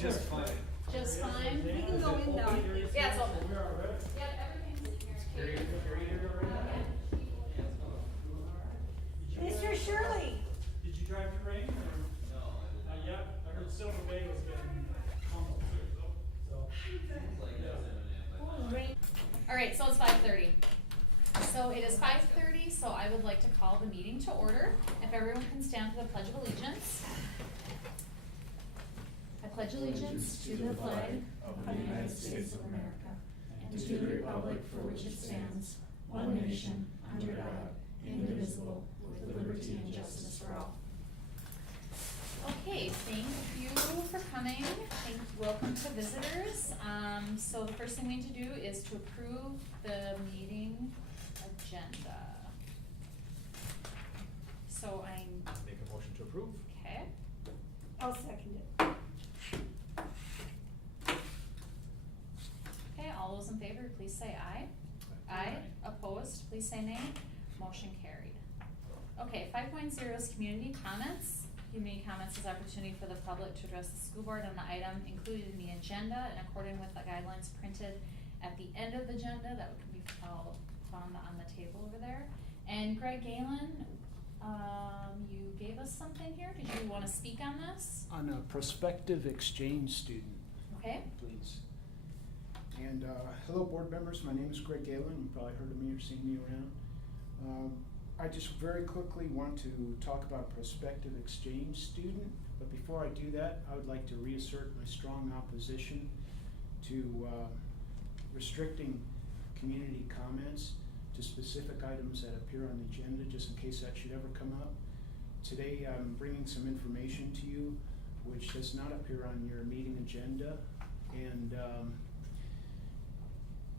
just fine. Just fine? We can go in now. Yeah, it's open. We're all ready. Yep, everything's in here. Carrie, you're ready? Mr. Shirley, Did you drive to rain or? No, I didn't. Yet. I heard Silver Bay was getting pummeled too, so. All right, so it's 5:30. So it is 5:30, so I would like to call the meeting to order. If everyone can stand for the Pledge of Allegiance. I pledge allegiance to the flag of the United States of America and to the republic for which it stands, one nation, under God, indivisible, with liberty and justice for all. Okay, thank you for coming. Welcome to visitors. So the first thing we need to do is to approve the meeting agenda. So I'm, Make a motion to approve. okay. I'll second it. Okay, all those in favor, please say aye. Aye. Opposed, please say nay. Motion carried. Okay, 5.0 is community comments. Community comments is opportunity for the public to address the school board on the item included in the agenda and according with the guidelines printed at the end of the agenda that would be all found on the table over there. And Greg Galen, you gave us something here. Did you want to speak on this? On a prospective exchange student, Okay. please. And hello, board members. My name is Greg Galen. You've probably heard of me or seen me around. I just very quickly want to talk about prospective exchange student. But before I do that, I would like to reassert my strong opposition to restricting community comments to specific items that appear on the agenda, just in case that should ever come up. Today, I'm bringing some information to you which does not appear on your meeting agenda, and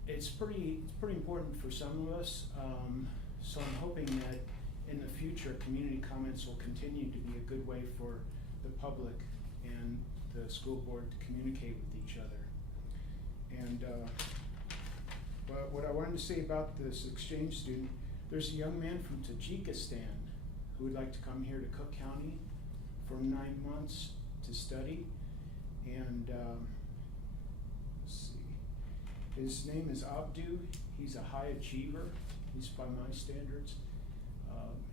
it's pretty important for some of us. So I'm hoping that in the future, community comments will continue to be a good way for the public and the school board to communicate with each other. And but what I wanted to say about this exchange student, there's a young man from Tajikistan who would like to come here to Cook County for 9 months to study. And let's see, his name is Abdu. He's a high achiever, at least by my standards.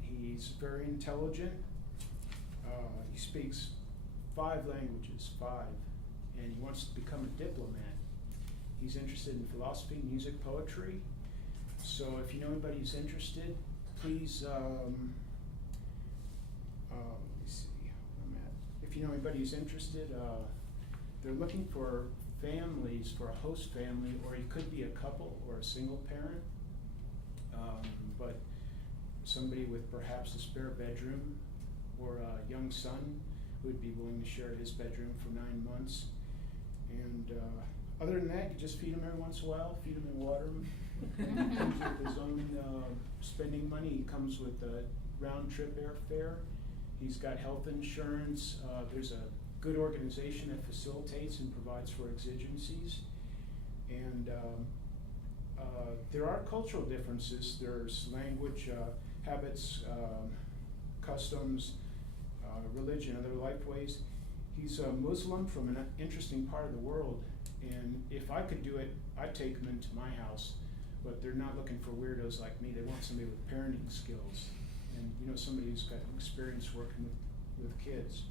He's very intelligent. He speaks 5 languages, and he wants to become a diplomat. He's interested in philosophy, music, poetry. So if you know anybody who's interested, please, let me see where I'm at. If you know anybody who's interested, they're looking for families, for a host family, or it could be a couple or a single parent. But somebody with perhaps a spare bedroom or a young son who would be willing to share his bedroom for 9 months. And other than that, you just feed him every once in a while, feed him and water him. He comes with his own spending money. He comes with a round trip airfare. He's got health insurance. There's a good organization that facilitates and provides for exigencies. And there are cultural differences. There's language, habits, customs, religion, other life ways. He's a Muslim from an interesting part of the world. And if I could do it, I'd take him into my house. But they're not looking for weirdos like me. They want somebody with parenting skills. And somebody who's got experience working with kids.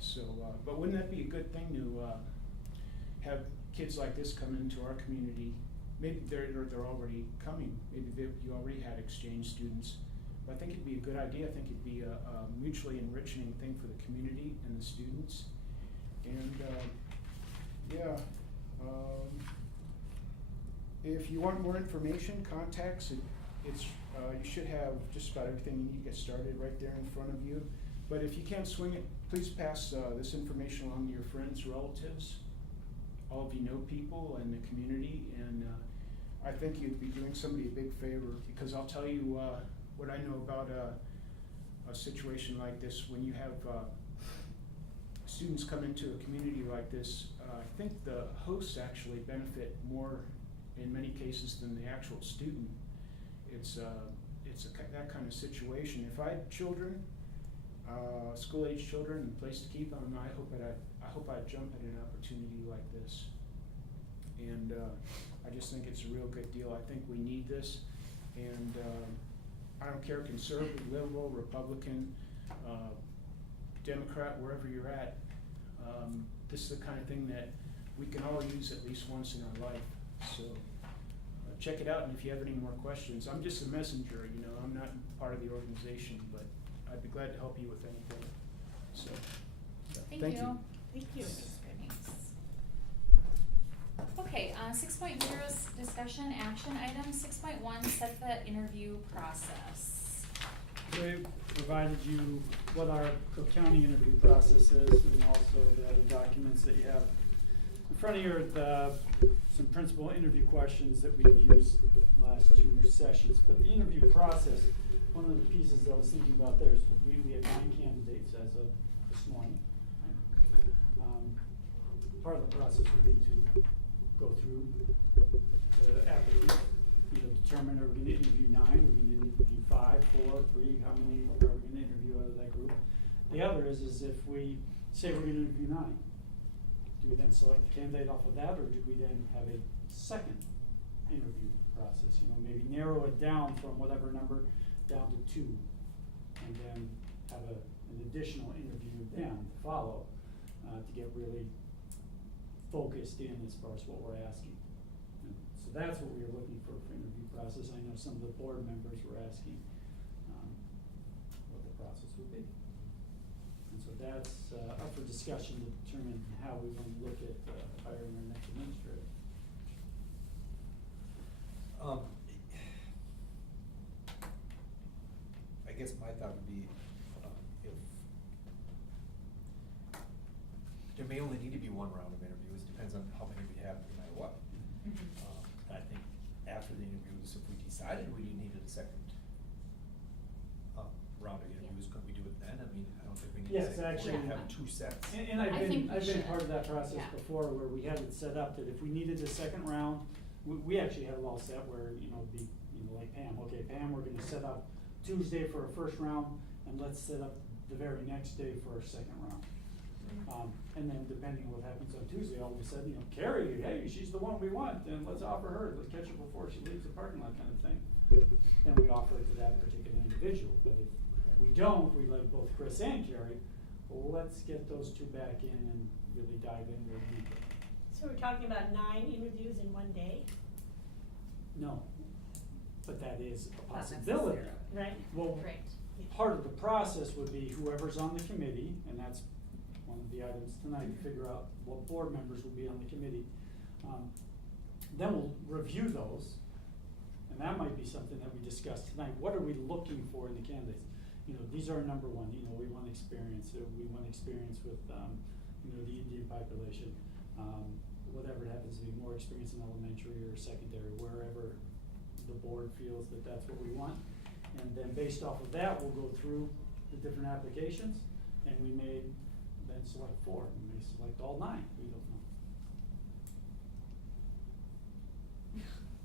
So, but wouldn't that be a good thing to have kids like this come into our community? Maybe they're already coming. Maybe you already had exchange students. But I think it'd be a good idea. I think it'd be a mutually enriching thing for the community and the students. And yeah, if you want more information, contacts. It's you should have just about everything you need to get started right there in front of you. But if you can't swing it, please pass this information along to your friends, relatives. All of you know people in the community, and I think you'd be doing somebody a big favor, because I'll tell you what I know about a situation like this. When you have students come into a community like this, I think the hosts actually benefit more in many cases than the actual student. It's that kind of situation. If I had children school-age children and place to keep them, I hope I jump at an opportunity like this. And I just think it's a real good deal. I think we need this, and I don't care, conservative, liberal, Republican, Democrat, wherever you're at, this is the kind of thing that we can all use at least once in our life. So check it out, and if you have any more questions, I'm just a messenger, you know, I'm not part of the organization, but I'd be glad to help you with anything. So, Thank thank you. you. Thank you. Thanks. Okay, 6.0 is discussion action item. 6.1, set the interview process. We've provided you what our Cook County interview process is, and also the other documents that you have in front of you are some principal interview questions that we've used last 2 sessions. But the interview process, one of the pieces I was thinking about there is we have 9 candidates as of this morning. Part of the process would be to go through the applicants, determine are we going to interview 9, are we going to interview 5, 4, 3, how many are we going to interview out of that group? The other is if we say we're going to interview 9, do we then select the candidate off of that, or do we then have a second interview process? Maybe narrow it down from whatever number down to 2, and then have an additional interview then to follow to get really focused in as far as what we're asking. And so that's what we were looking for interview process. I know some of the board members were asking what the process would be. And so that's up for discussion to determine how we want to look at hiring our next administrator. I guess my thought would be, if there may only need to be 1 round of interviews, depends on how many we have, no matter what. I think after the interviews, if we decided we needed a second round of interviews, could we do it then? I mean, I don't think we need Yes, to say, actually, we're gonna have 2 sets. And I think we I've been should. part of that process Yeah. before, where we had it set up that if we needed a second round, we actually had it all set where, it'd be, like Pam, okay, Pam, we're gonna set up Tuesday for a first round, and let's set up the very next day for a second round. And then depending on what happens on Tuesday, all of a sudden, Carrie, hey, she's the one we want, and let's offer her, let's catch her before she leaves the parking lot, kind of thing. Then we offer it to that particular individual, but if we don't, we like both Chris and Carrie, well, let's get those 2 back in and really dive in real deeper. So we're talking about 9 interviews in one day, No, but that is a Not possibility. necessarily. right? Well, Right. part of the process would be whoever's on the committee, and that's one of the items tonight, to figure out what board members will be on the committee. Then we'll review those, and that might be something that we discuss tonight. What are we looking for in the candidates? These are number 1, we want experience, we want experience with, the Indian population. Whatever it happens to be, more experience in elementary or secondary, wherever the board feels that that's what we want. And then based off of that, we'll go through the different applications, and we may then select 4, we may select all 9, we don't know.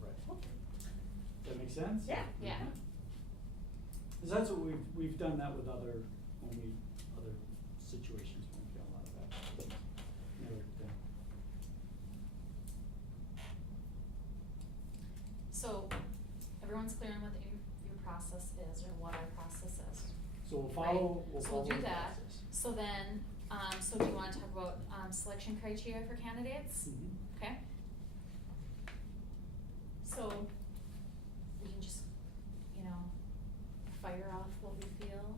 Right. Does that make sense? Yeah. Yeah. Cause that's what we've done that with other situations when we've got a lot of applications. Narrowed it down. So, everyone's clear on what the interview process is, or what our process is. So we'll Right? follow So we'll the do that. process. So then, so do you wanna talk about, selection criteria for candidates? Mhm. Okay. So, we can just, fire off what we feel.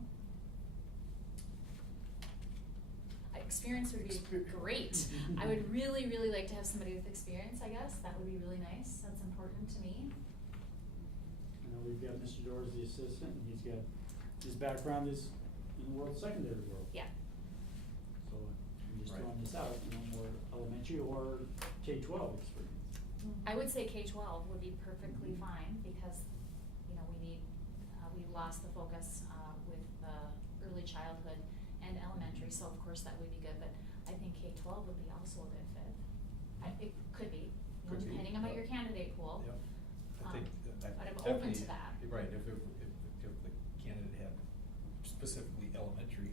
Experience would be great. I would really, really like to have somebody with experience, I guess. That would be really nice. That's important to me. We've got Mr. Doors, the assistant, and he's got, his background is in the world secondary world. Yeah. So I'm just Right. throwing this out, more elementary or K-12 experience. I would say K-12 would be perfectly fine, because, we need, we lost the focus, with, early childhood and elementary, so of course that would be good, but I think K-12 would be also a good fit. It could be, Could be, depending on what yep. your candidate pool. Yep. I think But I'm definitely- open to that. You're right, if the candidate had specifically elementary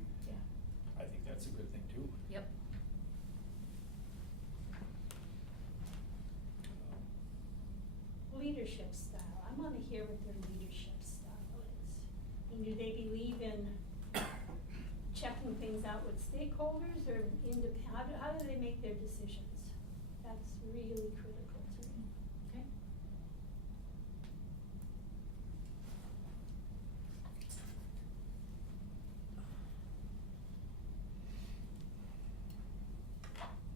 leadership style? I wanna hear what their leadership style is. And do they believe in checking things out with stakeholders or how do they make their decisions? That's really critical to me. Okay.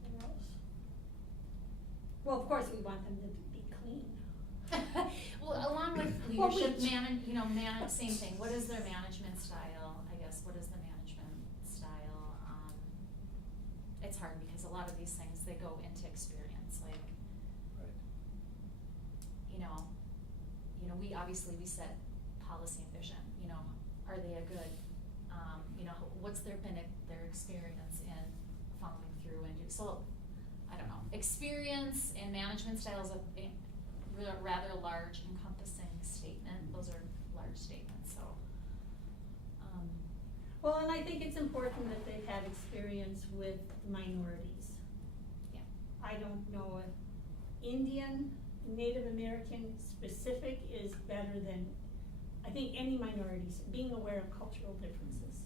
What else? Well, of course, we want them to be clean. Well, along with Well, leadership, we- same thing, what is their management style, I guess, what is the management style? It's hard because a lot of these things, they go into experience, like, Right. we obviously, we set policy and vision, are they a good, what's their experience in following through and so, I don't know, experience and management styles of, rather large encompassing statement, those are large statements, so. Well, and I think it's important that they've had experience with minorities. Yeah. I don't know if Indian, Native American specific is better than, I think any minorities, being aware of cultural differences.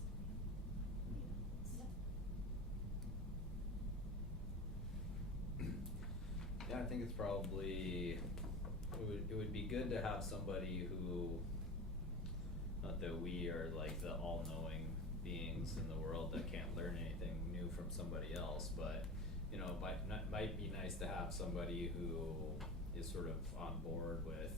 Yeah, I think it's probably, it would be good to have somebody who, not that we are like the all-knowing beings in the world that can't learn anything new from somebody else, but, might be nice to have somebody who is sort of on board with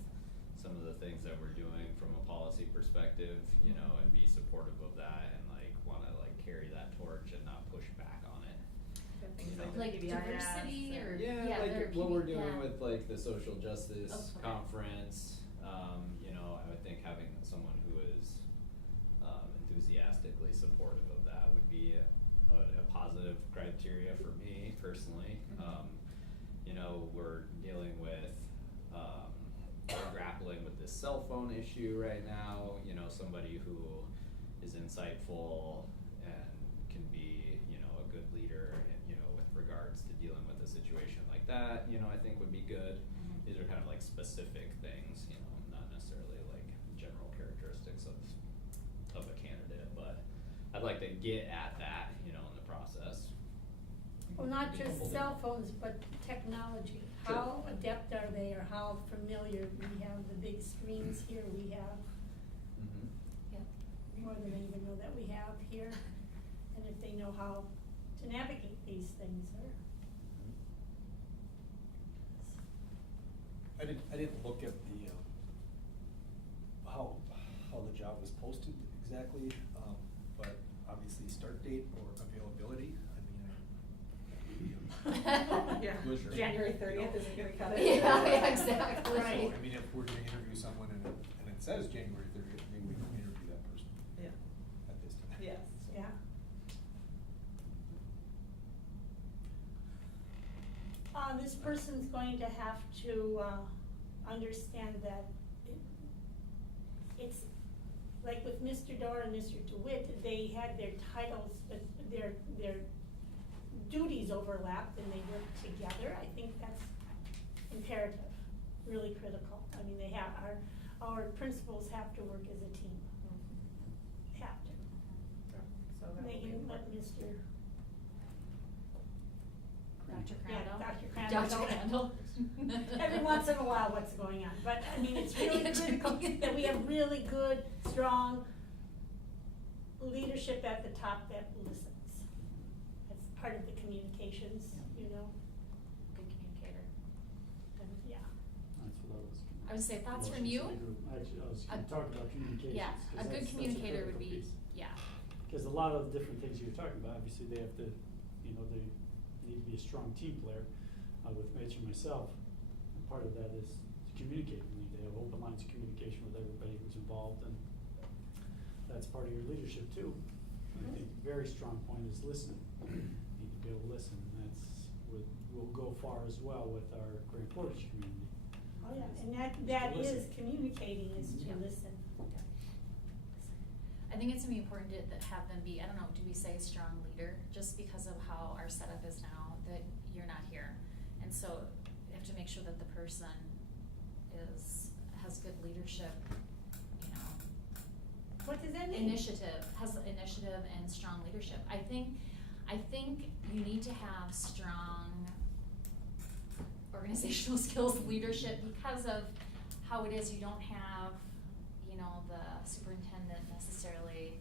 some of the things that we're doing from a policy perspective, and be supportive of that and wanna carry that torch and not push back on it. Like diversity or, Yeah, there are what we're people- doing yeah. with the social justice Okay. conference, I would think having someone who is enthusiastically supportive of that would be a positive criteria for me personally. We're dealing with, we're grappling with this cell phone issue right now, somebody who is insightful and can be, a good leader, with regards to dealing with a situation like that, I think would be good. Mhm. These are kind of specific things, not necessarily general characteristics of a candidate, but I'd like to get at that, in the process. Well, not just cell phones, but technology. Sure. How adept are they or how familiar? We have the big screens here, we have Mm-hmm. Yeah. more than I even know that we have here. And if they know how to navigate these things or. I didn't look at the, how the job was posted exactly, but obviously start date or availability, Yeah, Was your- January 30th isn't gonna cut it. Yeah, exactly. Right. So, if we're gonna interview someone and it says January 30th, maybe we can interview that person Yeah, at this time. yes. So. Yeah. This person's going to have to, understand that it's, like with Mr. Dorr and Mr. DeWitt, they had their titles, but their duties overlapped and they worked together. I think that's imperative, really critical. I mean, they have, our principals have to work as a team. Have to. So that will be Megan, let important. Mr. Dr. Yeah, Crandall? Dr. Crandall. Dr. Crandall. Every once in a while, what's going on, but I mean, it's really critical that we have really good, strong leadership at the top that listens. That's part of the communications, Good communicator. and, yeah. That's what I was. I would say thoughts from motions you? to the group. Actually, I was A- gonna talk about communications. Yeah, 'cause a good that's communicator would critical be, piece. yeah. Cause a lot of the different things you're talking about, obviously they have to, they need to be a strong team player, with Mitch and myself. And part of that is to communicate, we need to have open lines of communication with everybody who's involved, and that's part of your leadership too. And I think a very strong point is listening. You need to be able to listen, and will go far as well with our Grand Portage community. Oh, yeah, and Just that to is listen. communicating, is to Yeah. listen. I think it's gonna be important to have them be, I don't know, do we say strong leader, just because of how our setup is now, that you're not here. And so you have to make sure that the person has good leadership, you know, What does that mean? has initiative and strong leadership. I think you need to have strong organizational skills, leadership, because of how it is you don't have, you know, the superintendent necessarily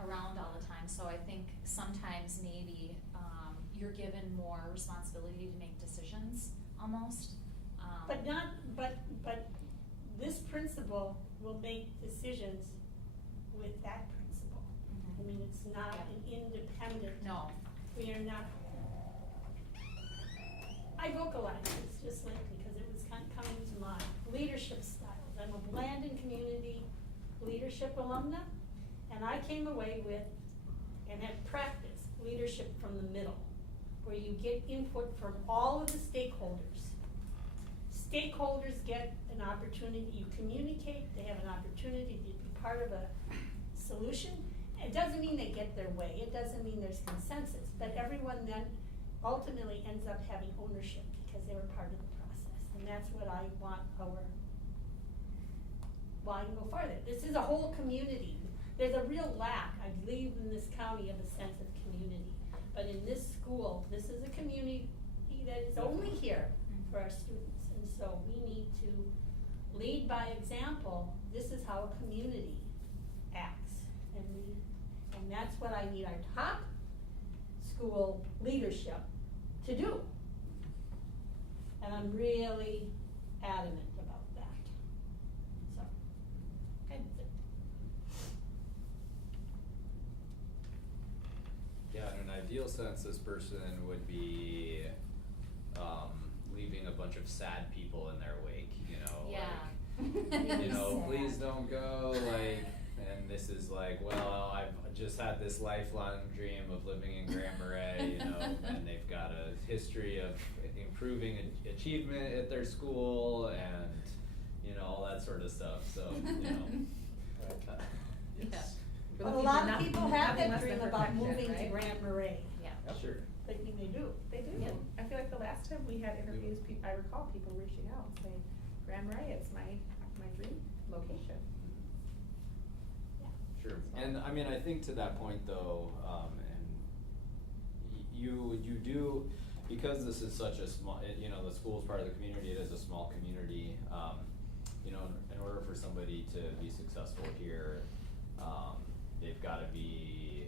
around all the time. So I think sometimes maybe you're given more responsibility to make decisions almost. But this principal will make decisions with that principal. Mhm. I mean, it's not an independent. No. We are not. I vocalized this just like because it was kind of coming to mind. Leadership styles. I'm a Blandon Community Leadership alumna, and I came away with and have practiced leadership from the middle, where you get input from all of the stakeholders. Stakeholders get an opportunity, you communicate, they have an opportunity to be part of a solution. It doesn't mean they get their way, it doesn't mean there's consensus, but everyone then ultimately ends up having ownership because they were part of the process. And that's what I want well, I can go farther. This is a whole community. There's a real lack, I believe, in this county of a sense of community. But in this school, this is a community that is only here for our students. And so we need to lead by example. This is how a community acts. And that's what I need our top school leadership to do. And I'm really adamant about that. So, okay. Yeah, in an ideal sense, this person would be leaving a bunch of sad people in their wake, you know, Yeah. like, you know, Sad. please don't go, like, and this is like, well, I've just had this lifelong dream of living in Grand Marais, you know, and they've got a history of improving achievement at their school and, you know, all that sort of stuff, so, you know. Yes. We're But a looking lot for of nothing- people have nothing that less dream than about perfection, moving to right? Grand Marais. Yeah. Sure. I think they do. They do. Yeah. I feel like the last time we had interviews, I recall people reaching out and saying, Grand Marais, it's my dream location. Sure, and I mean, I think to that point though, and you do, because this is such a small, you know, the school's part of the community, it is a small community, you know, in order for somebody to be successful here, they've gotta be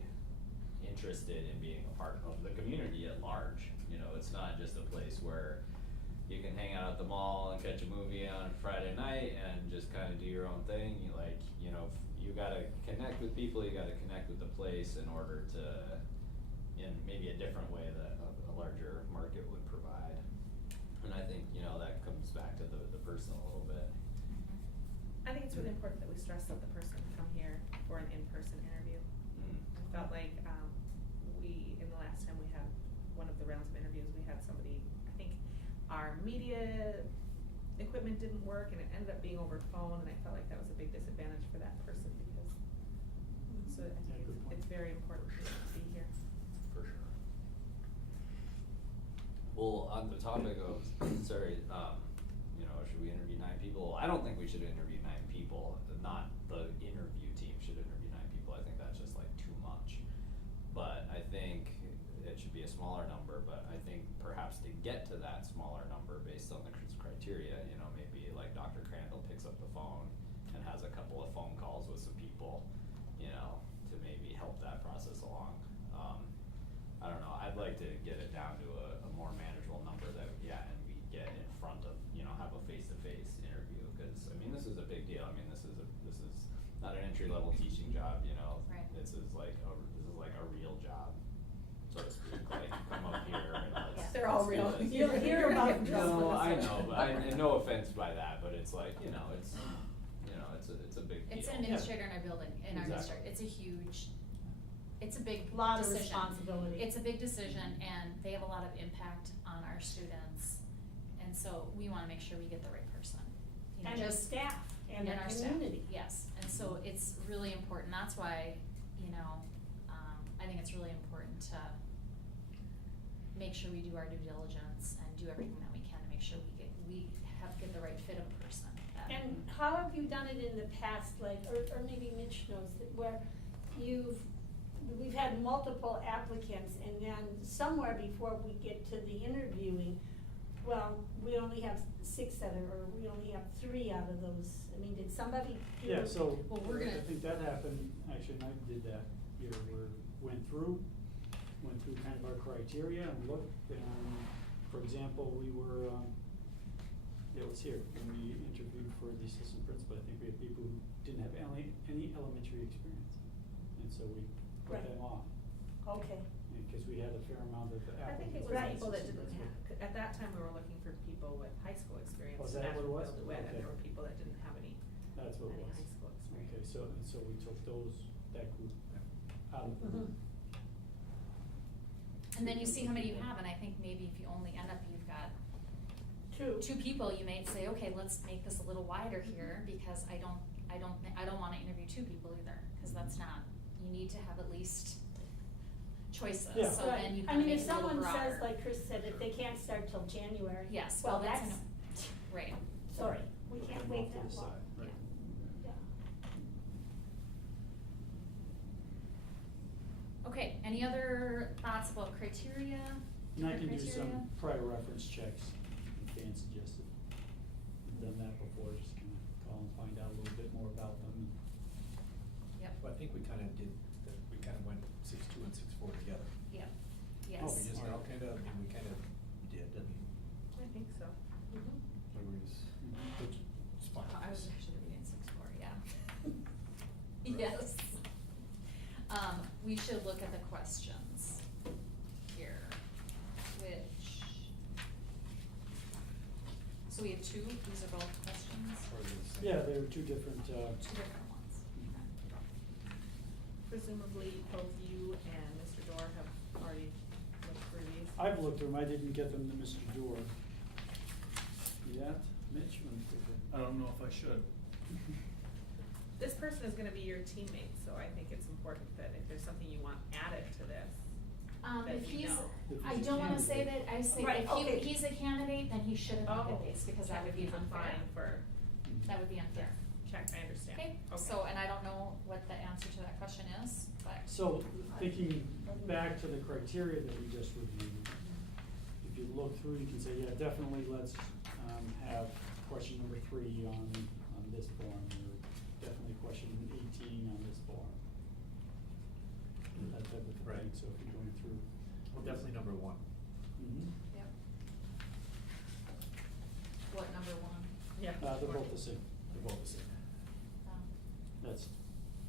interested in being a part of the community at large. You know, it's not just a place where you can hang out at the mall and catch a movie on Friday night and just kind of do your own thing. You like, you know, you gotta connect with people, you gotta connect with the place in order to, in maybe a different way that a larger market would provide. And I think, you know, that comes back to the person a little bit. I think it's really important that we stress that the person come here for an in-person interview. I felt like, in the last time we had one of the rounds of interviews, we had somebody, I think our media equipment didn't work and it ended up being over phone, and I felt like that was a big disadvantage for that person because, so I Yeah, think good point. it's very important for them to be here. For sure. Well, on the topic of, sorry, you know, should we interview 9 people? I don't think we should interview 9 people, not the interview team should interview 9 people, I think that's just like too much. But I think it should be a smaller number, but I think perhaps to get to that smaller number based on the criteria, you know, maybe like Dr. Crandall picks up the phone and has a couple of phone calls with some people, you know, to maybe help that process along. I don't know, I'd like to get it down to a more manageable number that, yeah, and we get in front of, you know, have a face-to-face interview, cause I mean, this is a big deal, I mean, this is not an entry-level teaching job, you know. Right. This is like a real job, so to speak, like, come up here and let's. Yeah. They're all let's do real. this. You'll hear about this. No, I know, but and no offense by that, but it's like, you know, it's a big deal. It's an administrator in our building, in our Exactly. district, it's a big Lot of decision. responsibility. It's a big decision and they have a lot of impact on our students, and so we wanna make sure we get the right person. You know, And the just- staff and the our staff, community. yes, and so it's really important, that's why, you know, I think it's really important to make sure we do our due diligence and do everything that we can to make sure we have good how have you done it in the past, like, or maybe Mitch knows, that where we've had multiple applicants, and then somewhere before we get to the interviewing, well, we only have 6 out of, or we only have 3 out of those, I mean, did somebody do? Yeah, so, Well, we're I gonna- think that happened, actually, and I did that here, where went through kind of our criteria and looked, and, for example, we were, it was here, when we interviewed for the assistant principal, I think we had people who didn't have any elementary experience, and so we put Right. them off, Okay, because we had a fair amount of applicants. I think it was Right. people that Assistant didn't principal. have, at that time, we were looking for people with high school experience. Oh, is to that match what it was? Bill DeWitt, Okay. and there were people that didn't have any That's what it was. high school experience. Okay, so we took that group out of the Mhm. group. And then you see how many you have, and I think maybe if you only end up, you've got 2 people, you might say, okay, let's make this a little wider here, because I don't wanna interview 2 people either, cause that's not, you need to have at least choices, Yeah. so right. then you I can mean, make if it a little someone broader. says, like Chris said, if they can't start till January. Yes, well, well, that's, that's, right, sorry, we Put can't them wait off to that the long. side, right. Yeah. okay, any other thoughts about criteria? And I can do Criteria? some prior reference checks, if Dan suggested. I've done that before, just kind of call and find out a little bit more about them. Yep, Well, I think we kinda did, we kinda went 6-2 and 6-4 together. yep, We yes. just now kinda, I mean, we kinda did, I mean, I think so. Mhm. there was, which is fine. I was actually reading 6-4, yeah. Right. Yes. We should look at the questions here, which, so we have 2, these are both questions? Or the same. Yeah, there are 2 different, 2 different ones, okay. Presumably, both you and Mr. Dorr have already looked through these. I've looked through them, I didn't get them to Mr. Dorr. Yet, Mitch, when I don't know if I should. This person is gonna be your teammate, so I think it's important that if there's something you want added to this, that If you he's, know. If I he's a don't wanna say candidate. that, I say Right, if okay. he's a candidate, then he shouldn't look Oh, at these, because that check would if be he's unfair. applying for, That would be unfair. check, I understand. Okay, so, and I don't know what the answer to that question is, but. So, thinking back to the criteria that we just reviewed, if you look through, you can say, yeah, definitely let's, have question number 3 on this form, or definitely question 18 on this form. That type of thing, Right. so if you're going through. Well, definitely number 1. Mhm. Yep. What, number 1? Yeah. They're both the same, They're both the same. that's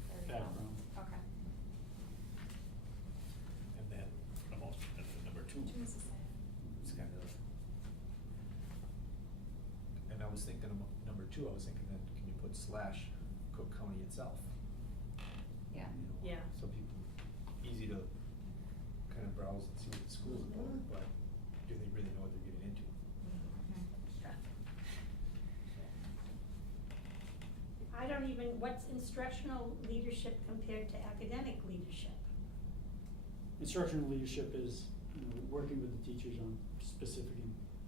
There we go. background. Okay. And then, almost, number 2. 2 is the same. It's kind of, and I was thinking, number 2, I was thinking that, can you put / Cook County itself? Yeah. You know, Yeah. So people, easy to kind of browse and see what the school's about, but do they really know what they're getting into? Mhm. I don't even, what's instructional leadership compared to academic leadership? Instructional leadership is, working with the teachers on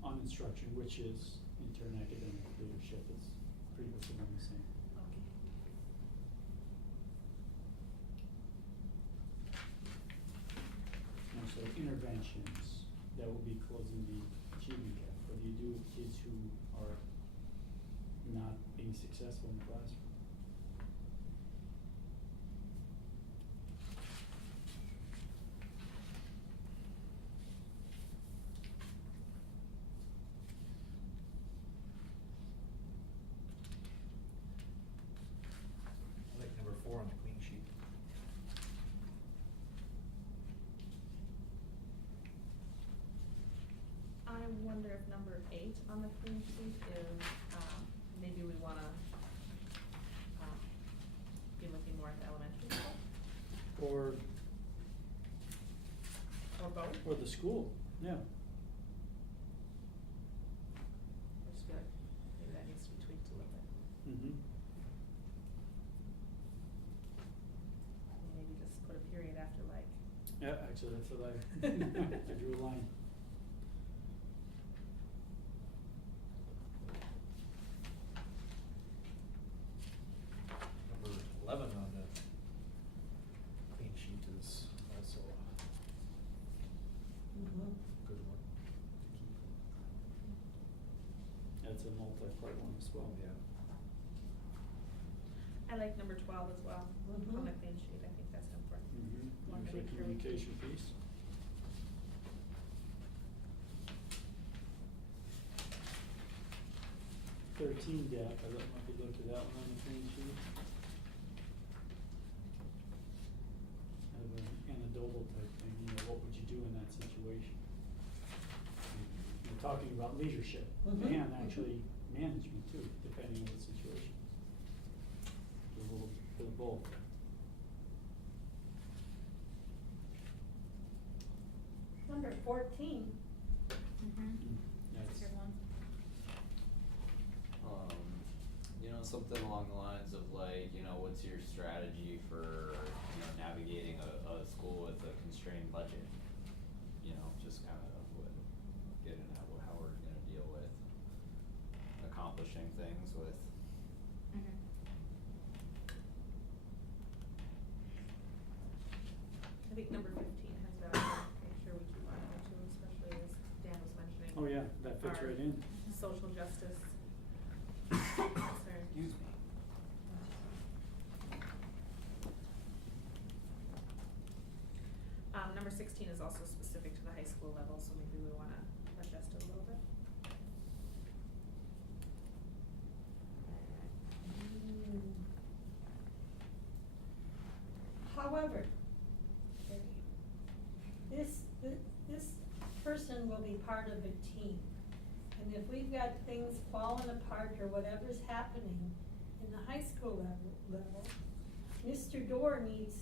on instruction, which is in turn academic leadership, it's pretty much one and the same. Okay. And so interventions, that will be closing the achievement gap, what do you do with kids who are not being successful in the classroom? I like number 4 on the clean sheet. I wonder if number 8 on the clean sheet is, maybe we wanna, be looking more at the elementary school, Or or both, or the school, yeah. I just feel like maybe that needs to be tweaked a little bit. Mm-hmm. Maybe just put a period after like. Yeah, actually, that's what I drew a line. That's a multi-part one as well. Yeah. I like number 12 as well, Mhm. on the clean sheet, I think that's important. Mm-hmm. One There's to the make sure we- communication piece. Dep, I don't know if you looked at that one on the clean sheet. Kind of an anecdotal type thing, you know, what would you do in that situation? You're talking about leadership Mhm. and actually management too, depending on the situation. A little bit of both. Number 14. Mm-hmm. That's That's a good one. You know, something along the lines of like, you know, what's your strategy for, you know, navigating a school with a constrained budget? You know, just kind of getting at how we're gonna deal with accomplishing things with. Mm-hmm. I think number 15 has value, make sure we keep on there too, especially as Dan was mentioning. Oh, yeah, that fits our right in. Social justice concern. Excuse me. Number 16 is also specific to the high school level, so maybe we wanna adjust it a little bit. However, this person will be part of a team. And if we've got things falling apart or whatever's happening in the high school level, Mr. Dorr needs,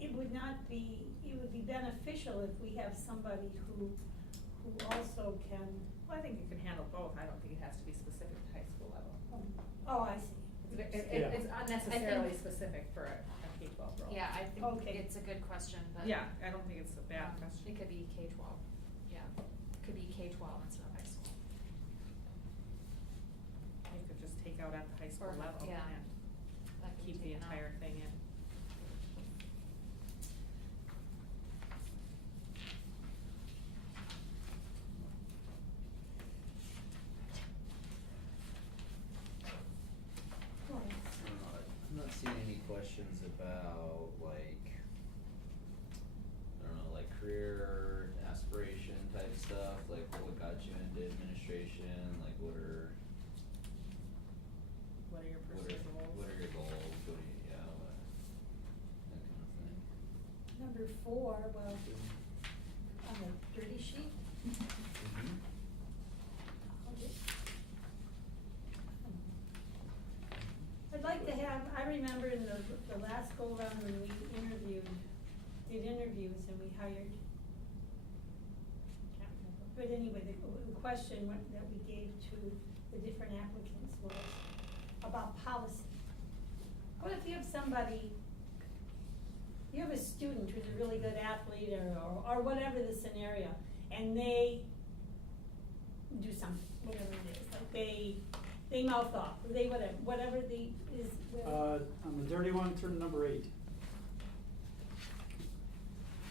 it would be beneficial if we have somebody who also can. Well, I think it can handle both, I don't think it has to be specific to high school level. Oh, I see. Yeah. It's unnecessarily specific for a K-12 role. Yeah, I think Okay. it's a good question, but. Yeah, I don't think it's a bad question. It could be K-12, yeah, it could be K-12 instead of high school. You could just take out at the high school Or, level yeah, and that could be keep the taken out. entire thing in. I don't know, I'm not seeing any questions about like, I don't know, like career aspiration type stuff, like what got you into administration, like what are What are your personal goals? What are your goals, what do you, yeah, what, that kind of thing. Number 4, well, on the dirty sheet. I'd like to have, I remember in the last go around when we did interviews and we hired, can't remember, but anyway, the question that we gave to the different applicants was about policy. What if you have somebody, you have a student who's a really good athlete or whatever the scenario, and they do something, whatever it is, like they mouth off, or they whatever the is. On the dirty one, turn to number 8.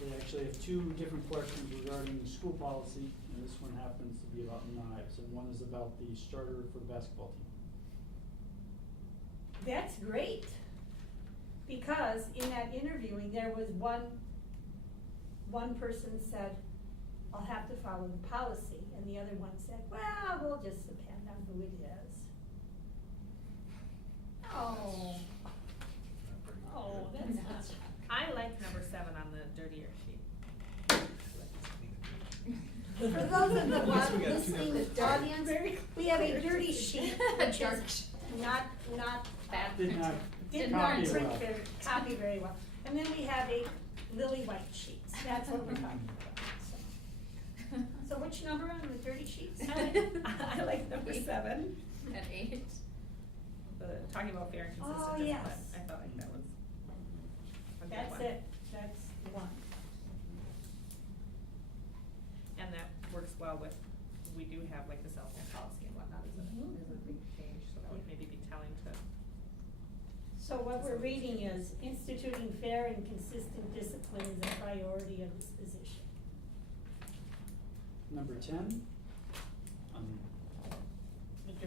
They actually have 2 different questions regarding school policy, and this one happens to be about knives, and one is about the starter for the basketball team. That's great, because in that interviewing, there was one person said, I'll have to follow the policy, and the other one said, well, we'll just depend on who it is. Oh, that's not. I like number 7 on the dirtier sheet. For those of the At least we got two listening numbers. audience, we have a dirty sheet, which Dark. is not Bad Did not did copy not print well. very, copy very well. And then we have a lily white sheets, that's what we're talking about, so. So which number on the dirty sheets? I like number 7. At 8. Talking about fair and consistent Oh, discipline, yes. I felt like that was a good That's one. it, that's the one. And that works well with, we do have like the cell phone policy and whatnot is a big change, so that would maybe be telling to. So what we're reading is instituting fair and consistent discipline is a priority of this position. Number 10, on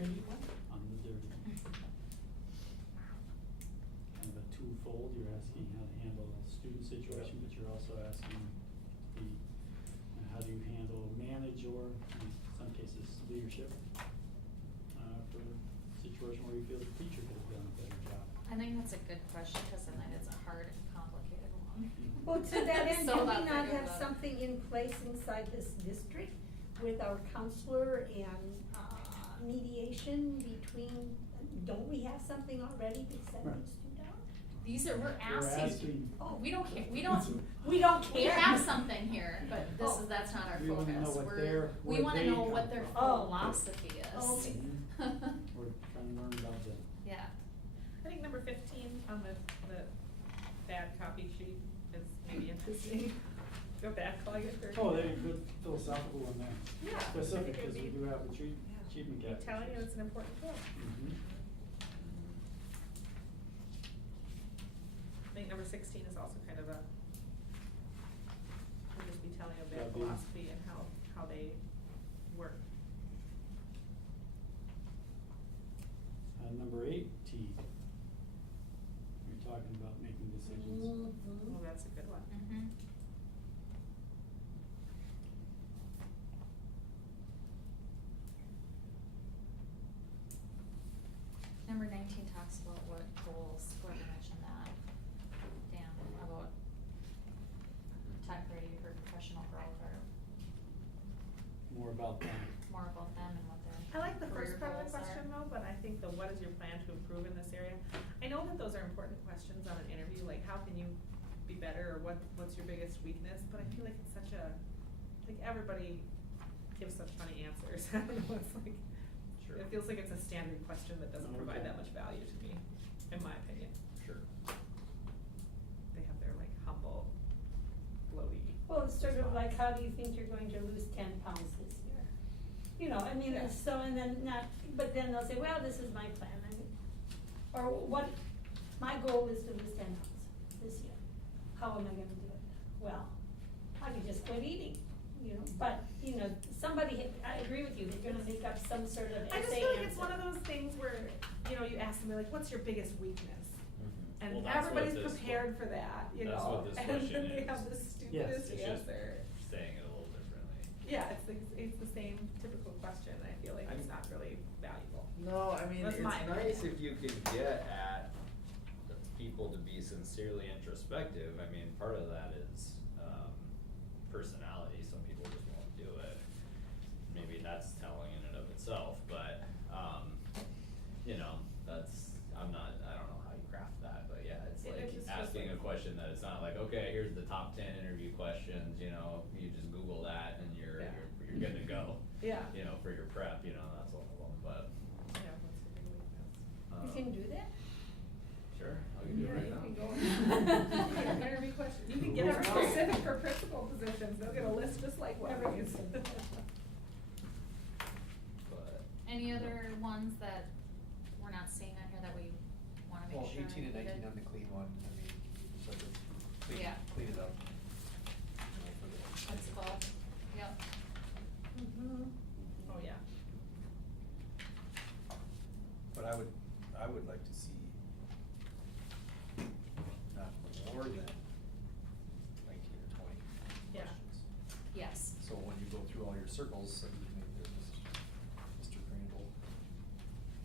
dirty one? On the dirty. Kind of a twofold, you're asking how to handle a student situation, but you're also asking how do you handle, manage, or in some cases, leadership, for a situation where you feel the teacher could have done a better job. I think that's a good question, cause then it's a hard and complicated one. Well, to that end, So do we about not figuring have that out. something in place inside this district with our counselor and, mediation between, don't we have something already that said Right. needs to be done? These are, we're We're asking, asking- Oh. we don't care, we don't, We don't we care. have something here, but this Oh. is, that's not our We wanna focus. know what We're- their- we where wanna they know come what their from. Oh. philosophy is. Okay. We're trying to learn about them. Yeah. I think number 15 on the bad copy sheet is maybe interesting. Go back, call it third. Oh, they're good philosophical one there. Yeah, I Specific, think it would because we be- do have a Yeah. achievement Be gap. telling you it's an important tool. Mhm. I think number 16 is also kind of a, would just be telling of their That'd be- philosophy and how they work. Number 18. You're talking about making decisions. Mhm. Well, that's a good one. Mm-hmm. Number 19 talks about what goals, whoever mentioned that, Dan, about tech ready for professional growth or More about that. more about them and what their I like the career first part of the goals are. question though, but I think the what is your plan to improve in this area? I know that those are important questions on an interview, like how can you be better, or what's your biggest weakness, but I feel like it's such a, like everybody gives such funny answers. I don't know, it's like, Sure. it feels like it's a standard question that doesn't provide Okay. that much value to me, in my opinion. Sure. They have their like humble, glowy. Well, it's sort of response. like, how do you think you're going to lose 10 pounds this year? You know, I mean, Yeah. and so, and then not, but then they'll say, well, this is my plan, I mean, or what, my goal is to lose 10 pounds this year. How am I gonna do it? Well, I could just quit eating, you know, but, you know, I agree with you, they're gonna make up some sort of essay I just feel like it's answer. one of those things where, you know, you ask them, like, what's your biggest weakness? Mhm. And Well, that's what everybody's this prepared one- for that, you know? that's what this And question then they is. have the Yes. stupidest It's just answer. saying it a little differently. Yeah, it's the same typical question, I feel like it's I'm- not really valuable. No, I mean, That's it's my nice opinion. if you can get at the people to be sincerely introspective. I mean, part of that is, personality. Some people just won't do it. Maybe that's telling in and of itself, but, you know, I don't know how you craft that, but yeah, it's It- like it's just asking like- a question that it's not like, okay, here's the top 10 interview questions, you know, you just Google that and you're good to go. Yeah. You know, for your prep, you know, that's one of them, but, Yeah, what's your big weakness? You can do that? Sure, I'll give you Yeah, it right you now. can go. You can interview questions. You can get them specific for principal positions. They'll get a list just like Wendy's. But, Any other ones that we're not seeing on here that we wanna make Well, sure 18 and 19 included? on the clean one, I mean, so just clean, Yeah. clean it up. You know, for the- Principal, yep. Mm-hmm. Oh, yeah. But I would like to see not more than 19 or 20 Yeah. questions. Yes. So when you go through all your circles, like maybe there's Mr. Crandall,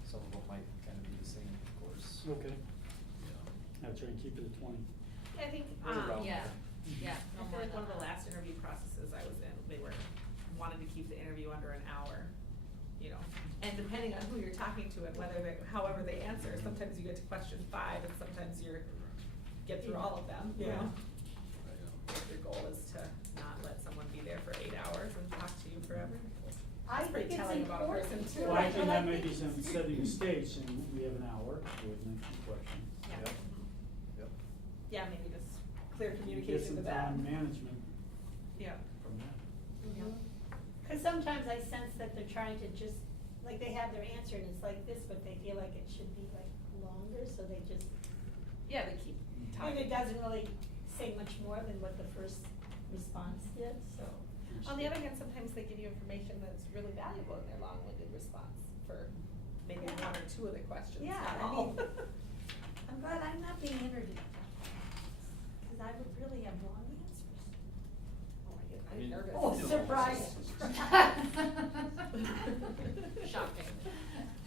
some of them might kind of be the same, of course. Okay. yeah. I'll try and keep it at 20. Yeah, I think, Right around Yeah, yeah, I no feel more like one of than the that. last interview processes I was in, they were wanting to keep the interview under an hour, you know. And depending on who you're talking to and however they answer, sometimes you get to question 5 and sometimes get through all of them, you know. If your goal is to not let someone be there for 8 hours and talk to you forever. I That's pretty think it's telling about a important person, too. too. Well, I think But I that may be think- some setting the stage, and we have an hour with 19 questions. Yeah. Yep. Yep. Yeah, maybe just clear Get communication some to them. time management Yeah. from that. Mhm. Cause sometimes I sense that they're trying to just, like they have their answer and it's like this, but they feel like it should be like longer, so they just, Yeah, they keep and talking. it doesn't really say much more than what the first response did, so. On the other hand, sometimes they give you information that's really valuable in their long-winded response for two of the questions, Yeah, not I all. mean, I'm glad I'm not being interviewed. Cause I would really have long answers. Oh, I get I mean, nervous. Oh, surprise. Shocking.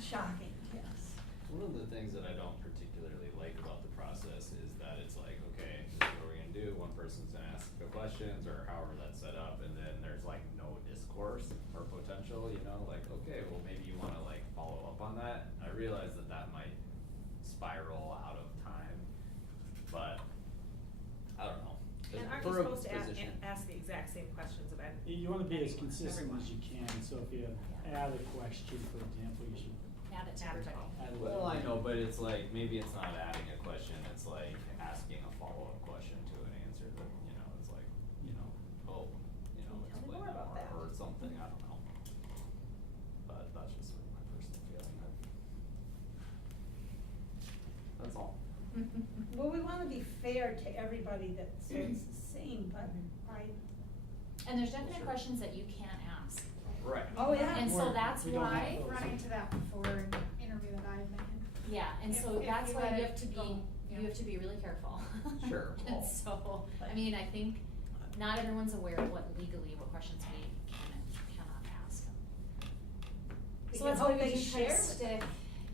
Shocking, yes. One of the things that I don't particularly like about the process is that it's like, okay, this is what we're gonna do, one person's gonna ask the questions, or however that's set up, and then there's like no discourse or potential, you know, like, okay, well, maybe you wanna like follow up on that. I realize that that might spiral out of time, but, I don't know. And aren't For you a supposed to position- ask the exact same questions of You wanna be as anyone, consistent everyone? as you can, so if you add a question, for example, you should Add it to everybody. add it. Well, I know, but it's like, maybe it's not adding a question, it's like asking a follow-up question to an answer that, you know, it's like, you know, oh, you know, Tell me explain more that about more, that. or something, I don't know. But that's just sort of my personal feeling, that's all. Well, we wanna be fair to everybody that says the same, but I, And there's definitely Sure. questions that you can't ask. Right. oh, yeah. And so that's We don't have why, those. Run into that before an interview that I've been in. yeah, and If- so if that's you why let you it have to be, go, you yeah. have to be really careful. Sure. And Oh. so, I mean, I think not everyone's aware of what legally, what questions we can and cannot ask. We So can that's why hope we they do try to share it. stick,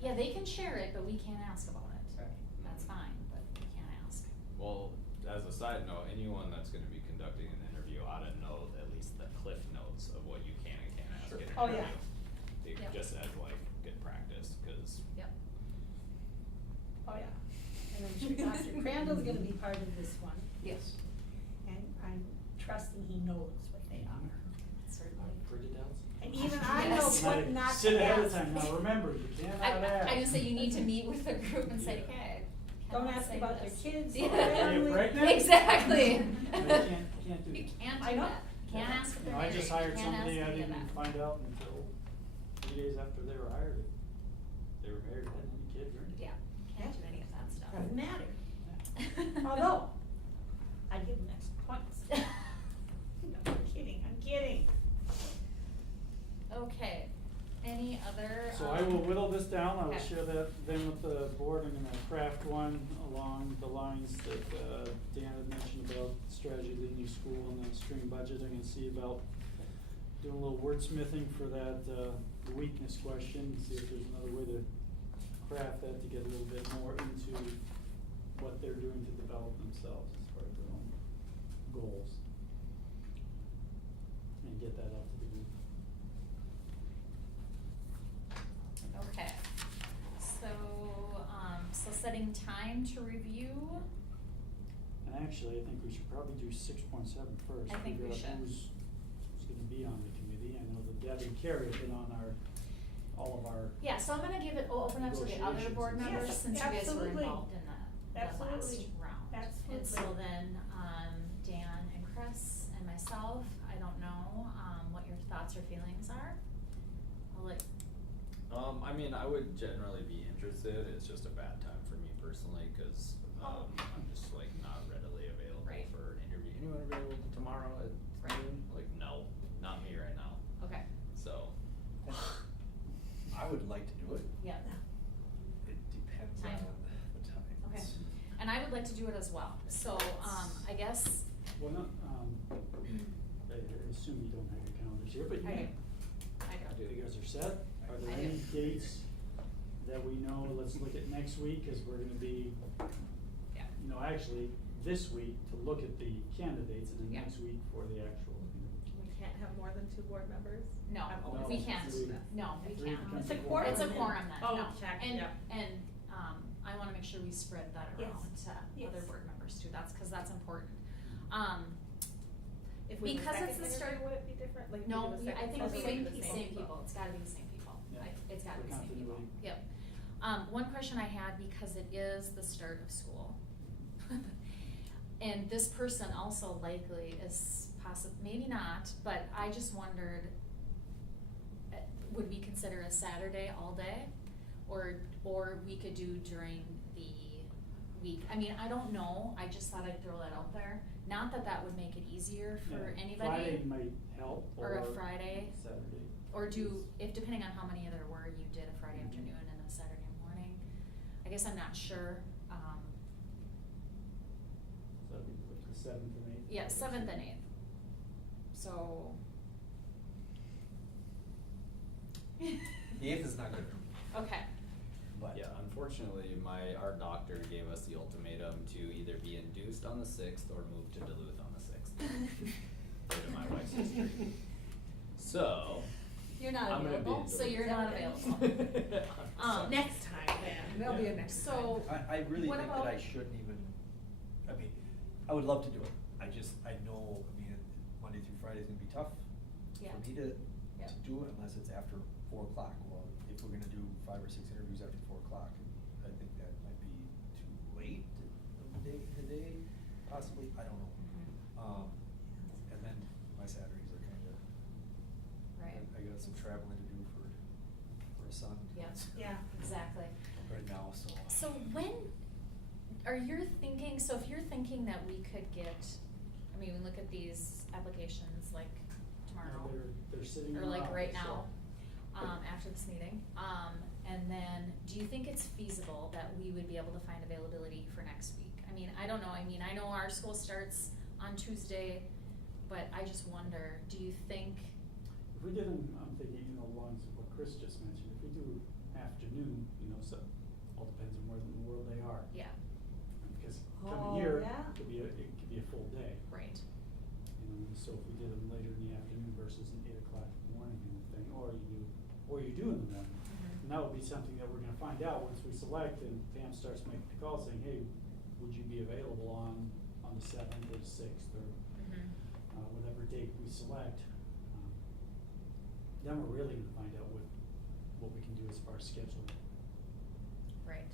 yeah, they can share it, but we can't ask about it. Right. That's fine, but we can't ask. Well, as a side note, anyone that's gonna be conducting an interview ought to know at least the cliff notes of what you can and can't ask in an Oh, interview. yeah. Yep. Just as like good practice, cause Yep. Oh, yeah. And I'm sure Dr. Crandall's gonna be part of this one, Yes. and I'm trusting he knows what they are. Certainly. Printed outs. And even I know Yes. what not to ask. Sit ahead of time, now remember, you cannot ask. I just say you need to meet with the group and say, Yeah. okay. Don't cannot ask say about their this." kids or Yeah. family. pregnant? Exactly. No, you can't do You that. can't I do know. that. Can't ask if You they're know, I married. just You hired can't ask somebody, I any of didn't that. even find out until 3 days after they were hired, if they were married, had any kids or anything. Yeah, can't do any of that stuff. Doesn't matter. Although, I give them extra points. No, I'm kidding, I'm kidding. Okay, any other? So I will whittle this down, I will Okay. share that then with the board, I'm gonna craft one along the lines that Dan had mentioned about strategy leading your school and the string budget. I'm gonna see about doing a little wordsmithing for that weakness question, see if there's another way to craft that to get a little bit more into what they're doing to develop themselves as far as their own goals. And get that out to the group. Okay, so setting time to review, And actually, I think we should probably do 6.7 first. I think we figure out should. who's gonna be on the committee. I know that Deb and Carrie have been on all of our, yeah, so I'm gonna open up to the other Negotiations board and stuff. members Yes, since you guys were absolutely. involved in the last Absolutely. round. And so Absolutely. then, Dan and Chris and myself, I don't know, what your thoughts or feelings are. I'll let, I mean, I would generally be interested, it's just a bad time for me personally, cause, I'm just like not readily available Right. for an interview. Anyone available tomorrow at Right. noon? Like, no, not me right now, okay, so. I would like to do it. yeah, It depends Time. on the times. okay. And I would like to do it as well, so, I guess, well, not, I assume you don't have your calendars here, but you I do. may. I do. You guys are set? Are there I any do. dates that we know, let's look at next week, cause we're gonna be, Yeah. you know, actually, this week to look at the candidates and then Yeah. next week for the actual. We can't have more than 2 board members? No, I'm No, always we interested can't, in this. no, we Three can't. becomes It's a quorum. It's a then. quorum then, Oh, no, check, and, yep. I wanna make sure we spread that Yes, around to yes. other board members too, cause that's important. If we do a Because it's second the start. interview, would it be different? Like, if we No, do a second I think interview, same, would it be same people, it's gotta be the same people, Yeah. it's gotta For be the same people, continuity. yep. One question I had, because it is the start of school. And this person also likely is maybe not, but I just wondered, would we consider a Saturday all day? Or we could do during the week, I mean, I don't know, I just thought I'd throw that out there. Not that that would make it easier for Yeah, anybody. Friday might help, Or a Friday. Saturday. Or if depending on how many there were, you did a Friday afternoon and a Saturday morning. I guess I'm not sure, So that'd be like the 7th and 8th? yeah, 7th and 8th. So. The 8th is not good for me, Okay, but. Yeah, unfortunately, our doctor gave us the ultimatum to either be induced on the 6th or move to Duluth on the 6th. Due to my wife's history. So. You're not I'm gonna be available, in so you're Duluth. not available. Next time then, there'll be a next time. So. I really what think that I about- shouldn't even, I mean, I would love to do it. I know, Monday through Friday is gonna be tough Yeah. for me to Yeah. do it unless it's after 4 o'clock. Well, if we're gonna do 5 or 6 interviews after 4 o'clock, I think that might be too late in the day, possibly, I don't know. Mhm. And then my Saturdays are kinda, Right. I got some traveling to do for a son. Yeah. Yeah. Exactly. Right now, so. So when are you thinking, so if you're thinking that we could get, we look at these applications like tomorrow. They're sitting Or around. like right so- now, after this meeting. And then, do you think it's feasible that we would be able to find availability for next week? I don't know, I know our school starts on Tuesday, but I just wonder, do you think, If we did them, I'm thinking, along with what Chris just mentioned, if we do afternoon, so, all depends on where in the world they are. yeah, Because Oh, coming here, yeah. it could be a full day. right, So if we did them later in the afternoon versus an 8 o'clock in the morning kind of thing, or you do in the morning. Mhm. And that would be something that we're gonna find out once we select and Pam starts making the call saying, hey, would you be available on the 7th or the 6th or mhm, whatever date we select. Then we're really gonna find out what we can do as far as scheduling. right.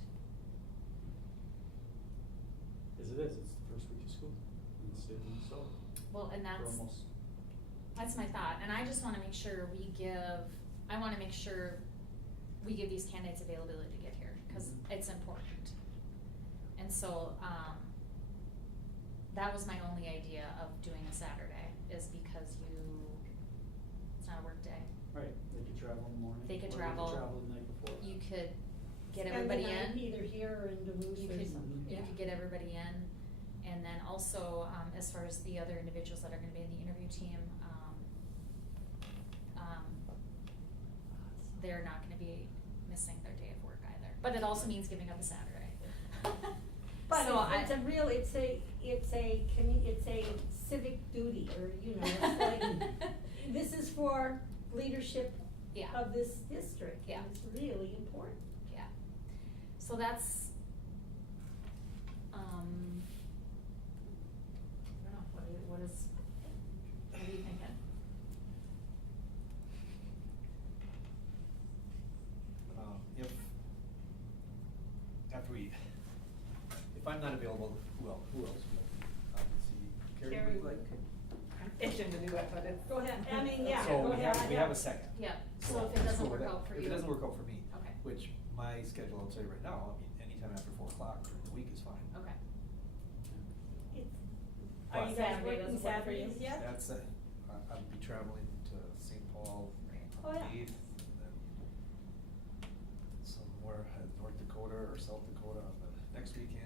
As it is, it's the first week of school in the state of Minnesota. Well, and For almost, that's my thought, and I just wanna make sure I wanna make sure we give these candidates availability to get here, cause Mhm. it's important. And so, that was my only idea of doing a Saturday, is because it's not a work day. right, they could travel in the morning. They could or travel. They could travel the night before. You could get Spend the everybody night in. Either here or in Duluth You or could, something, you yeah. could get everybody in, and then also, as far as the other individuals that are gonna be in the interview team, they're not gonna be missing their day of work either, but it also means giving up a Saturday. But So it's a civic duty, or, it's like, this is for leadership Yeah. of this district, Yeah. and it's really important. Yeah, so that's, I don't know, what are you thinking? If I'm not available, who else will? Obviously, Carrie Carrie would like. I'm itching to do it, but it's. Go ahead, yeah, So go we ahead. have a second. Yeah, So so if it I'm doesn't cool with work that. out for you. If it doesn't work out for me. Okay. Which my schedule, I'll tell you right now, anytime after 4 o'clock during the week is fine. Okay, Are you guys Saturday working doesn't work for you? Saturdays yet? That's it. I'll be traveling to St. Paul Oh, on yeah. the 8th, and then somewhere in North Dakota or South Dakota on the next weekend.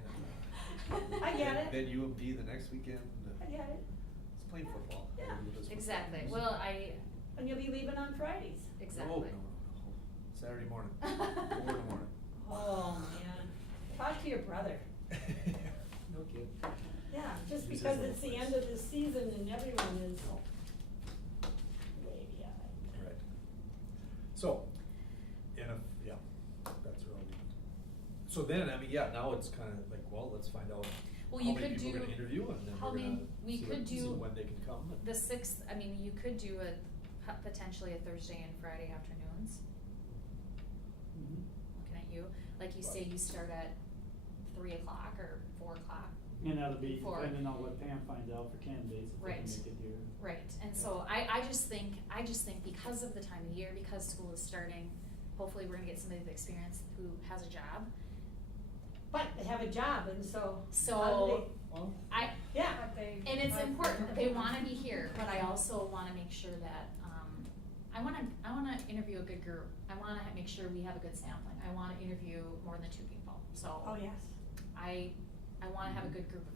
And I get it. Then UMD the next weekend. I get it. It's playing football. Yeah. Everybody does football. exactly, well, And you'll be leaving on Fridays. exactly. No. Saturday morning. 4 in the morning. Oh, man. Talk to your brother. No kid. Yeah, just Use his because little it's the place. end of the season and everyone is way behind. Right. So, and that's really. So then, now it's kind of like, well, let's find out Well, how you many could people we're do- gonna interview, and then how we're gonna many- we could see do when they can come. The 6th, you could do potentially a Thursday and Friday afternoons, Mhm. looking at you, like you say, you start at 3 o'clock or 4 o'clock. And that'll be Before. depending on what Pam finds out for candidates, if they can Right. make it here. Right, and so I just think because of the time of year, because school is starting, hopefully we're gonna get somebody with experience who has a job. But they have a job, and so. So, how do Well, they- Yeah. and it's important, they wanna be here, but I also wanna make sure that, I wanna interview a good group. I wanna make sure we have a good sampling. I wanna interview more than 2 people, so. Oh, yes. I wanna have a good group of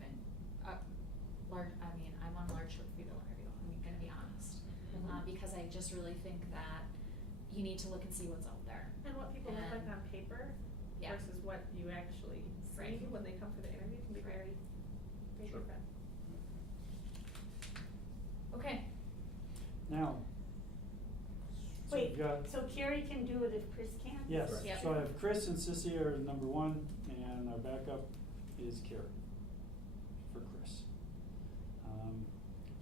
I want a large group of people to interview, I'm gonna be honest. Mhm. Because I just really think that you need to look and see what's out there. And what people look like And- on paper Yeah. versus what you actually Right. see when they come for the interview can be very, very Sure. different. Okay, Now. so Wait, we've got- so Carrie can do it if Chris can't? Yes, Correct. Yep. so I have Chris and Sissy are number 1, and our backup is Carrie for Chris.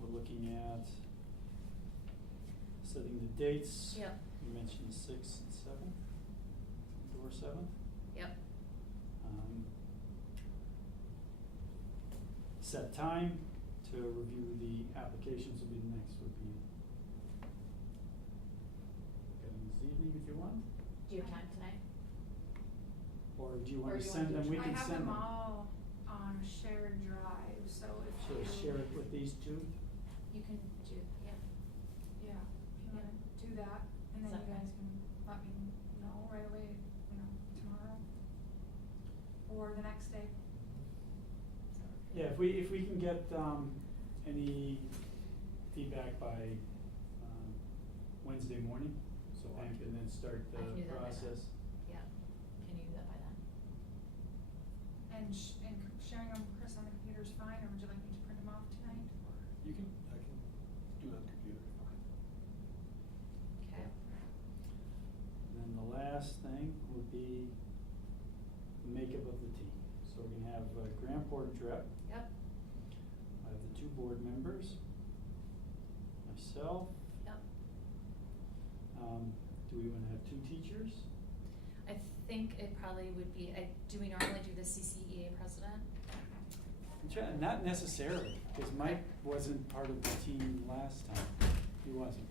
We're looking at setting the dates. Yep. You mentioned 6th and 7th, or 7th. yep, Set time to review the applications will be the next, would be this evening if you want, do you have time tonight? or do you Or wanna do you send wanna them, do we it I can have send them. them all on a shared drive, so if So you. share it with these two? You can do, yeah, Yeah, if you wanna do that, and then Is you that guys can let me know right away, tomorrow. Or the next day. Yeah, if we can get, any feedback by, Wednesday morning, so I can then start the I can do that by then. process. yeah, can you do that by then? And sharing them, Chris, on the computer is fine, or would you like me to print them off tonight, or? You can, I can do it on the computer, fine. Okay. And then the last thing would be the makeup of the team. So we're gonna have Graham Portage rep, Yep, I have the 2 board members, myself. yep. Do we wanna have 2 teachers? I think it probably would be, do we normally do the CCEA president? Not necessarily, cause Mike wasn't part of the team last time, he wasn't.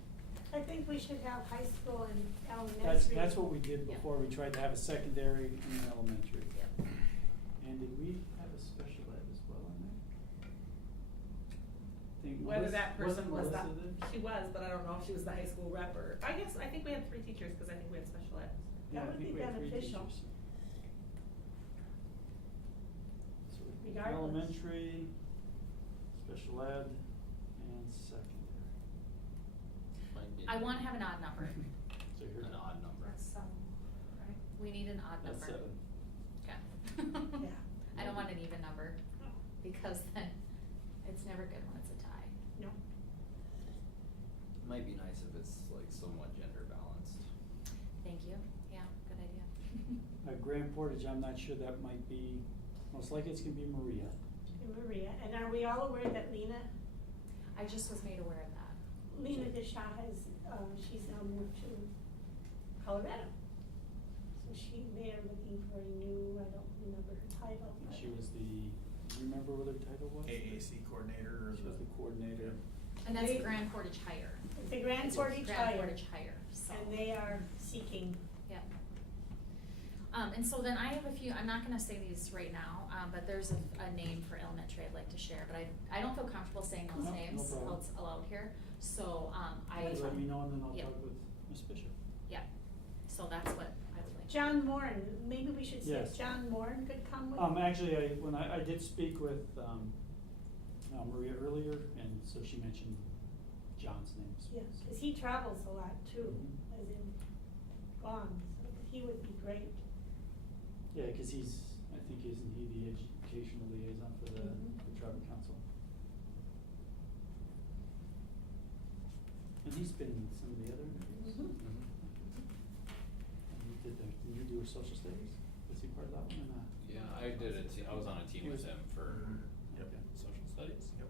I think we should have high school and elementary. That's what we did Yeah. before, we tried to have a secondary and an elementary. Yep. And did we have a special ed as well in there? Think Whether Melissa- that person was wasn't that, Melissa there? she was, but I don't know if she was the high school rep or, I think we had 3 teachers, cause I think we had special ed. Yeah, That I would think be we had 3 beneficial. teachers. So we have Regardless. elementary, special ed, and secondary. Might be I wanna have an odd number. So you're. an odd number. That's right? We need an odd That's number. 7. Okay. Yeah. I don't want an even number, No. because then it's never good when it's a tie. No. Might be nice if it's like somewhat gender balanced. Thank you, yeah, good idea. Graham Portage, I'm not sure, that might be, most likely it's gonna be Maria. And Maria, and are we all aware that Lena I just was made aware of that. Lena Deshaw has, she's now moved to Colorado. So they are looking for a new, I don't remember her title. but- She was the, do you remember what her title was? AAC coordinator or She was the coordinator. And that's a They- Grand Portage hire. It's a Grand Portage Grand hire. Portage hire, so. And they are seeking, Yep. And so then I have a few, I'm not gonna say these right now, but there's a name for elementary I'd like to share, but I don't feel comfortable saying those No, no names problem. out loud here, so, Let me know and then I'll Yep. talk with Ms. Bishop. Yeah, so that's what I would like. John Moran, maybe we should see if Yes. John Moran could come with. Actually, when I did speak with, Maria earlier, and so she mentioned John's name. Yeah, cause he travels a lot too, Mhm. as in gone, so he would be great. Yeah, cause I think isn't he the educational liaison for the Mhm. tribal council? And he's been in some of the other interviews. Mhm. And did you do social studies? Was he part of that one or not? Yeah, I did I was on a team He with was- him for Yep. social studies. Yep.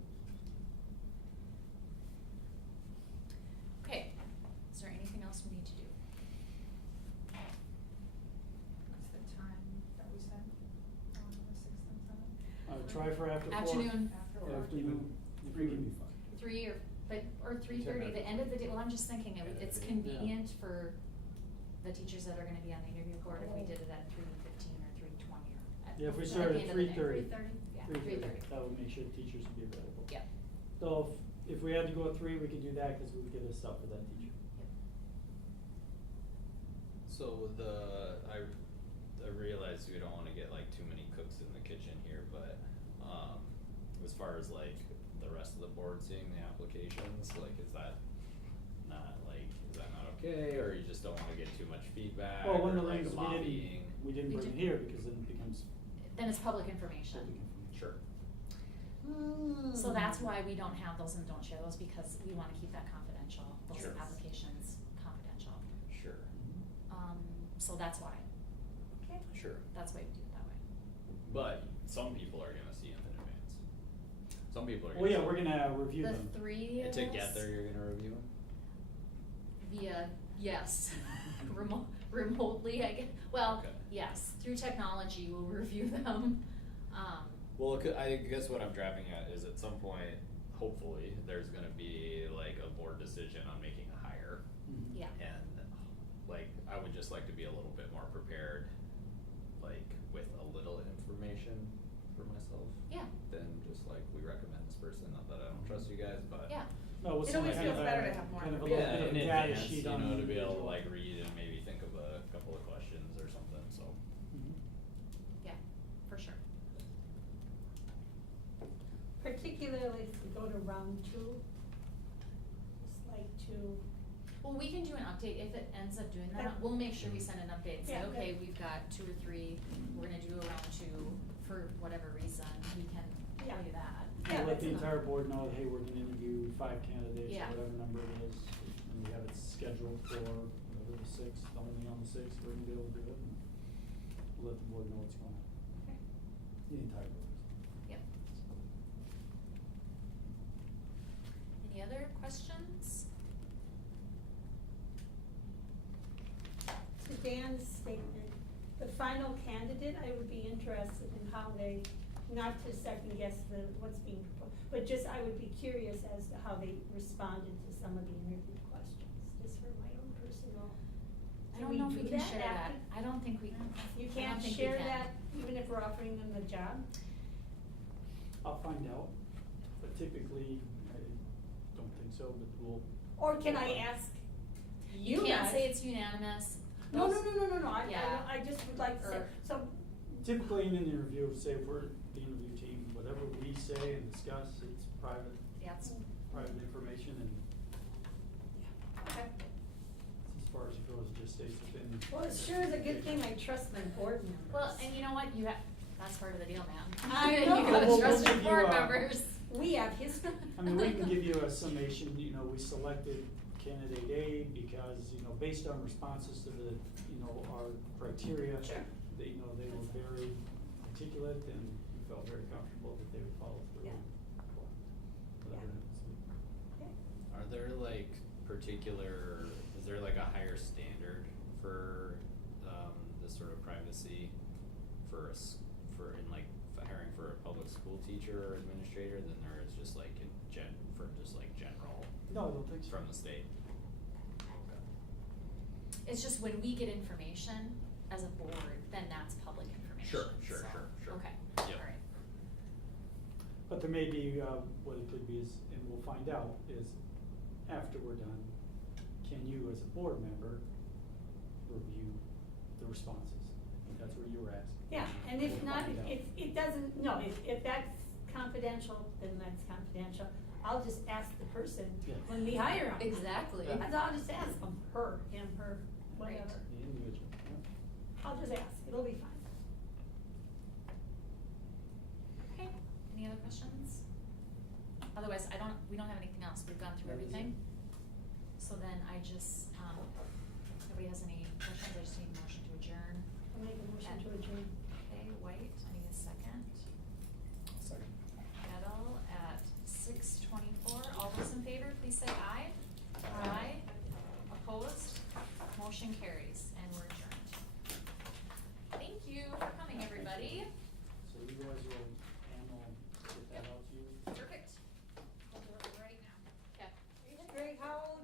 Okay, is there anything else we need to do? What's the time that we said, on the 6th and 7th? Try for after 4. Afternoon. After Or work. afternoon. 3 would be fine. 3 or 3:30, the end of the day, well, I'm just thinking it's Yeah. convenient for the teachers that are gonna be on the interview board if we did it at 3:15 or 3:20 or at. Yeah, if we at started the at end of the day. 3:30. 3:30? Yeah, 3:30. 3:30. That would make sure teachers would be available. Yeah, So if we had to go at 3, we could do that, cause we would get us up for that teacher. yep. So I realize we don't wanna get like too many cooks in the kitchen here, but, as far as like the rest of the board seeing the applications, like, is that not okay, or you just don't wanna get too much feedback, Well, one or of the like things lobbying? we didn't We bring did- here because then it becomes Then it's public information. public information. Sure. So that's why we don't have those and don't share those, because we wanna keep that confidential, those Sure. applications confidential. Sure, So that's why, Okay. sure. that's why we do it that way. But some people are gonna see them in advance. Some people are gonna. Well, yeah, see we're them. gonna review The them. three of us. To get there, you're gonna review them? Via, yes, remotely, I guess, well, Okay. yes, through technology, we'll review them. Well, I guess what I'm driving at is at some point, hopefully, there's gonna be like a board decision on making a hire. Mhm. Yeah. And like, I would just like to be a little bit more prepared, like with a little information for myself. Yeah. Than just like, we recommend this person, not that I don't trust you guys, but. Yeah. No, we'll It send always kind of feels a- better to have more kind of a information. little Yeah, bit of in a data advance, sheet you on know, the to be able to individual. like read and maybe think of a couple of questions or something, so. Mhm. Yeah, for sure. Particularly if we go to round two, just like to, Well, we can do an update, if it ends up doing that, Yeah. we'll make sure we send an update and say, Yeah, okay, yeah. we've got 2 or 3, we're gonna do a round 2, for whatever reason, we can Yeah. tell you that. Yeah, We'll let that's the enough. entire board know, hey, we're gonna interview 5 candidates, Yeah. or whatever number it is, and we have it scheduled for whatever the 6th, only on the 6th, we're gonna be able to do it, and we'll let the board know what's going on. Okay. The entire board. Yep. Any other questions? to Dan's statement, the final candidate, I would be interested in how they, not to second guess what's being proposed, but just, I would be curious as to how they responded to some of the interview questions, just for my own personal. I Can don't know if we do can share that, after- I don't think we, You I can't don't think we share can. that even if we're offering them the job? I'll find out, but typically, I don't think so, but we'll. Or can I ask You you can't guys? say it's unanimous. No, Those- Yeah. I just would like to say, Or- so, Typically in an interview, say if we're the interview team, whatever we say and discuss, it's private, Yeah, it's, private information, and okay. it's as far as it goes, it just stays within. Well, it sure is a good thing I trust my board members. well, and you know what, that's part of the deal, man. I You know. gotta We'll trust your give you, board members. We have history. I mean, we can give you a summation, you know, we selected candidate A because, you know, based on responses to the, you know, our criteria. Sure. They, you know, they were very articulate and we felt very comfortable that they would follow through. Yeah. Whatever Yeah. happens to be. Okay. Are there like is there like a higher standard for, this sort of privacy for in like hiring for a public school teacher or administrator than there is just like for just like general No, I don't think so. from the state? It's just when we get information as a board, then that's public information. Sure. So, okay, Yep. alright. But there may be, what it could be is, and we'll find out, is after we're done, can you as a board member review the responses? I think that's what you were asking. Yeah, and if We'll not, find out. if it doesn't, no, if that's confidential, then that's confidential. I'll just ask the person Yeah. when we hire them. Exactly. Yeah. I'll just ask them, him, her, Right. whatever. The individual, yeah. I'll just ask, it'll be fine. Okay, any other questions? Otherwise, we don't have anything else, we've gone through That is everything. So then I just, if nobody has any questions, I just need a motion to adjourn. I'll make a motion to adjourn. Okay, White, I need a second. Second. Kettle at 6:24, all those in favor, please say aye. Aye. Opposed, motion carries, and we're adjourned. Thank you for coming, everybody. So you guys will, Ann will get that out to you. Perfect. I'll do it right now. Okay. Greg, how old